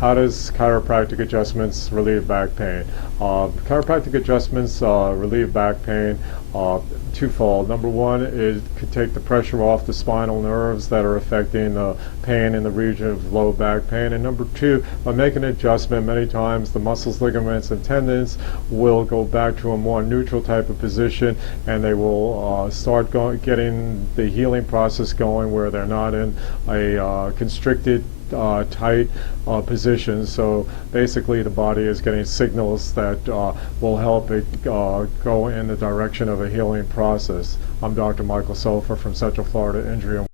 how does chiropractic adjustments relieve back pain? Chiropractic adjustments relieve back pain twofold. Number one is could take the pressure off the spinal nerves that are affecting the pain in the region of low back pain. And number two, by making an adjustment, many times the muscles, ligaments, and tendons will go back to a more neutral type of position, and they will start getting the healing process going where they're not in a constricted tight position. So basically the body is getting signals that will help it go in the direction of a healing process. I'm Dr. Michael Sofer from Central Florida Injury and